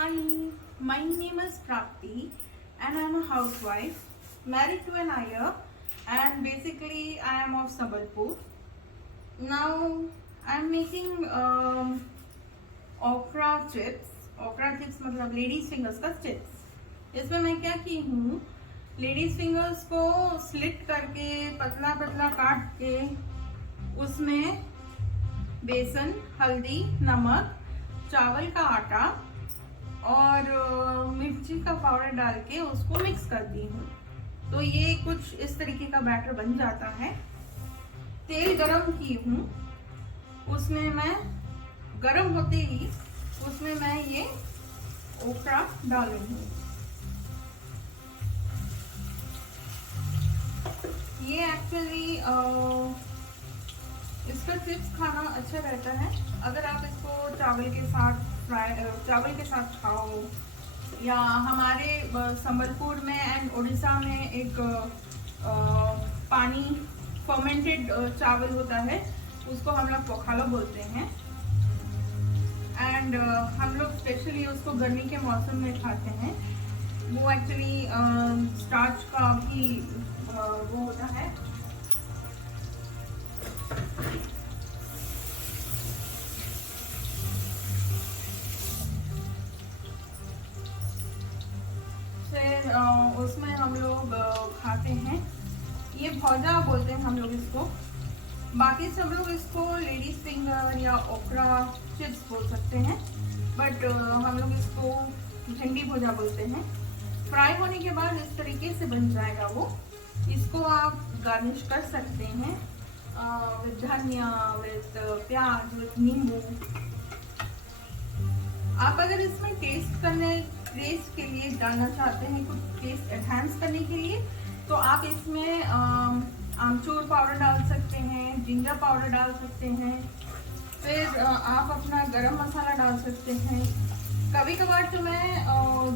Hi, my name is Prapti and I'm a housewife, married to an Iyer, and basically I am of Sambalpur. Now I'm making okra chips. Okra chips मतलब ladies fingers का chips. इसमें मैं क्या की हूँ, ladies fingers को slit करके पतला पतला काट के उसमें बेसन, हल्दी, नमक, चावल का आटा और मिर्ची का पाउडर डाल के उसको मिक्स कर दी हूँ। तो ये कुछ इस तरीके का बैटर बन जाता है। तेल गरम की हूँ, उसमें मैं गरम होते ही उसमें मैं ये ओकरा डालूंगी। ये एक्चुअली इसका चिप्स खाना अच्छा रहता है। अगर आप इसको चावल के साथ खाओ, या हमारे संबलपुर में एंड उड़ीसा में एक पानी फर्मेंटेड चावल होता है, उसको हम लोग पोखालो बोलते हैं। एंड हम लोग स्पेशली उसको गर्मी के मौसम में खाते हैं। वो एक्चुअली स्टार्च का भी वो होता है। फिर उसमें हम लोग खाते हैं, ये भौजा बोलते हैं हम लोग इसको। बाकी सब लोग इसको लेडीज फिंगर या ओकरा चिप्स बोल सकते हैं, बट हम लोग इसको भिंडी भौजा बोलते हैं। फ्राई होने के बाद इस तरीके से बन जाएगा वो। इसको आप गार्निश कर सकते हैं विद धनिया, विद प्याज, विद नींबू। आप अगर इसमें टेस्ट के लिए डालना चाहते हैं, कुछ टेस्ट एनहांस करने के लिए, तो आप इसमें आमचूर पाउडर डाल सकते हैं, जिंजर पाउडर डाल सकते हैं, फिर आप अपना गरम मसाला डाल सकते हैं। कभी कभार तो मैं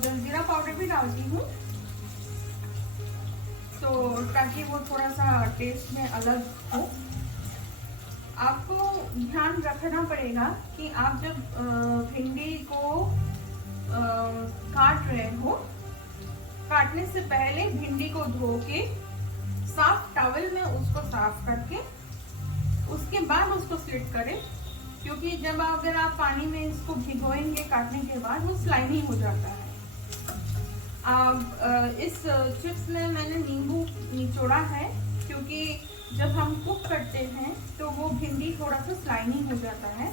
जलजीरा पाउडर भी डालती हूँ, तो ताकि वो थोड़ा सा टेस्ट में अलग हो। आपको ध्यान रखना पड़ेगा कि आप जब भिंडी को काट रहे हो, काटने से पहले भिंडी को धो के साफ टॉवल में उसको साफ करके उसके बाद उसको स्लिट करें, क्योंकि जब अगर आप पानी में इसको भिगोएंगे काटने के बाद वो स्लाइमी हो जाता है। इस चिप्स में मैंने नींबू निचोड़ा है, क्योंकि जब हम कुक करते हैं तो वो भिंडी थोड़ा सा स्लाइमी हो जाता है।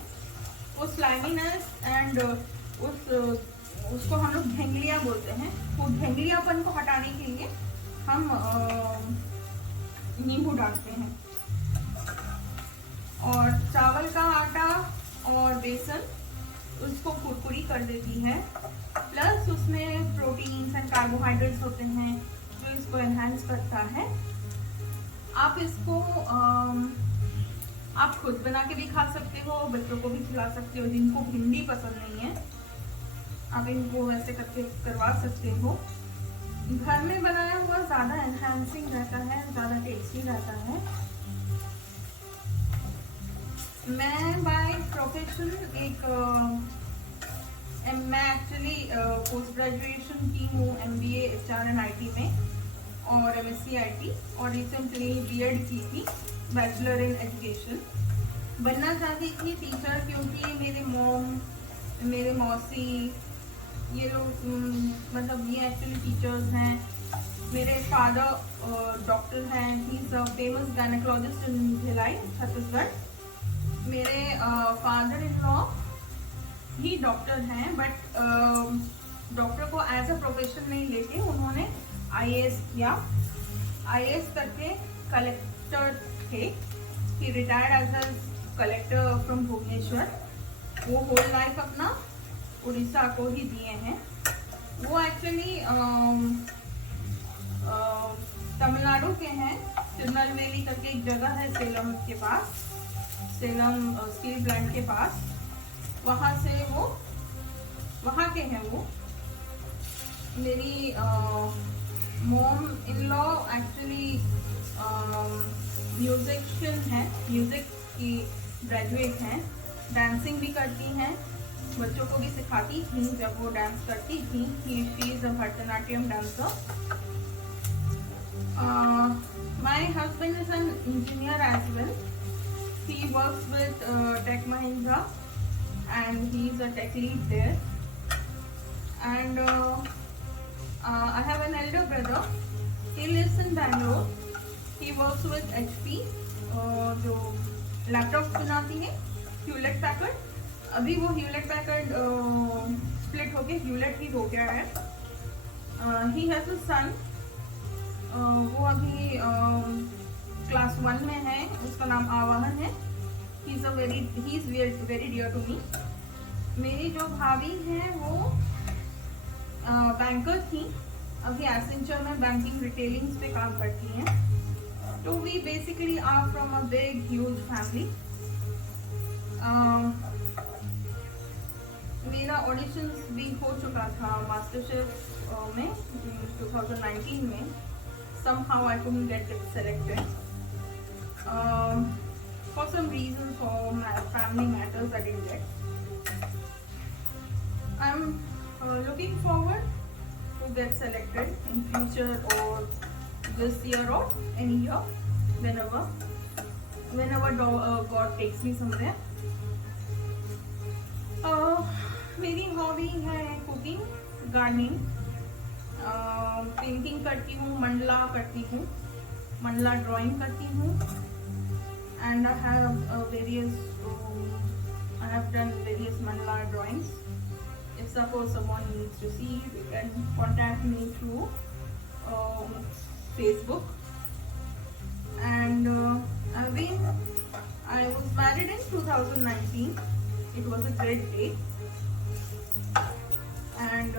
वो स्लाइमीनेस एंड उसको हम लोग घेंगलिया बोलते हैं, वो घेंगलियापन को हटाने के लिए हम नींबू डालते हैं। और चावल का आटा और बेसन उसको कुरकुरी कर देती है, प्लस उसमें प्रोटीन्स एंड कार्बोहाइड्रेट्स होते हैं जो इसको एनहांस करता है। आप इसको आप खुद बना के भी खा सकते हो, बच्चों को भी खिला सकते हो। जिनको भिंडी पसंद नहीं है, आप इनको वैसे करके करवा सकते हो। घर में बनाया हुआ ज़्यादा एनहांसिंग रहता है, ज़्यादा टेस्टी रहता है। मैं बाय प्रोफेशन मैं एक्चुअली पोस्ट ग्रेजुएशन की हूँ MBA HR and IT में, और MSc IT, और रिसेंटली B.Ed की थी, बैचलर इन एजुकेशन। बनना चाहती थी टीचर, क्योंकि मेरे मौसी ये लोग मतलब ये एक्चुअली टीचर्स हैं। मेरे फादर डॉक्टर हैं, he is a famous gynaecologist in Bhilai, Chhattisgarh. मेरे फादर इन लॉ ही डॉक्टर हैं, बट डॉक्टर को एज अ प्रोफेशन नहीं लेके उन्होंने IAS किया। IAS करके कलेक्टर थे। He retired as a collector from Bhubaneswar. वो होल लाइफ अपना उड़ीसा को ही दिए हैं। वो एक्चुअली तमिलनाडु के हैं, तिरुनेलवेली करके एक जगह है सेलम के पास, सेलम स्टील प्लांट के पास। वहाँ के हैं वो। मेरी mom in law actually musician है, म्यूजिक की ग्रेजुएट हैं, डांसिंग भी करती हैं, बच्चों को भी सिखाती थी जब वो डांस करती थी। She is a Bharatanatyam dancer. My husband is an engineer as well. He works with Tech Mahindra and he is a tech lead there. And I have an elder brother. He lives in Bangalore. He works with HP, जो laptop बनाती है, Hewlett Packard. अभी वो Hewlett Packard split होके Hewlett ही हो गया है। He has a सन, वो अभी क्लास 1 में है, उसका नाम आवाहन है। He is very dear to me. मेरी जो भाभी हैं वो बैंकर थी, अभी एसेंचर में बैंकिंग रिटेलिंग्स पे काम करती हैं। तो we basically are from a big huge family. मेरा ऑडिशंस भी हो चुका था मास्टर शेफ में 2019 में। somehow I couldn't get selected. For some reasons, for my family matters, I didn't get. I'm looking forward to get selected in future or this year or any year, whenever God takes me somewhere. मेरी hobby है cooking, gardening, painting करती हूँ, मंडला करती हूँ, Mandla drawing करती हूँ। And I have done various mandala drawings. If suppose someone needs to see, you can contact me through Facebook. And I was married in 2019. It was a great day. And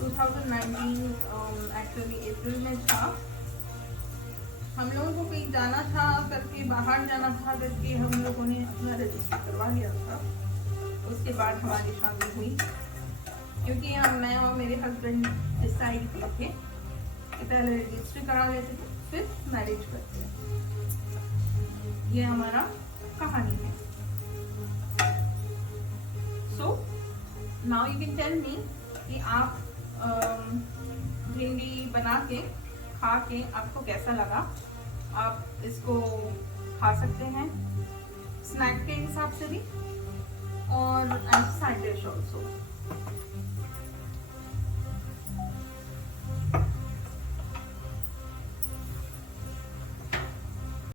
2019 actually April में था। हम लोगों को कहीं जाना था करके, बाहर जाना था करके हम लोगों ने अपना रजिस्टर करवा लिया था। उसके बाद हमारी शादी हुई, क्योंकि मैं और मेरे हस्बैंड डिसाइड किए थे कि पहले रजिस्टर करा लेते थे फिर मैरिज करते हैं। ये हमारा कहानी है। So now you can tell me कि आप भिंडी बना के खा के आपको कैसा लगा। आप इसको खा सकते हैं स्नैक के हिसाब से भी और एज साइड डिश ऑल्सो।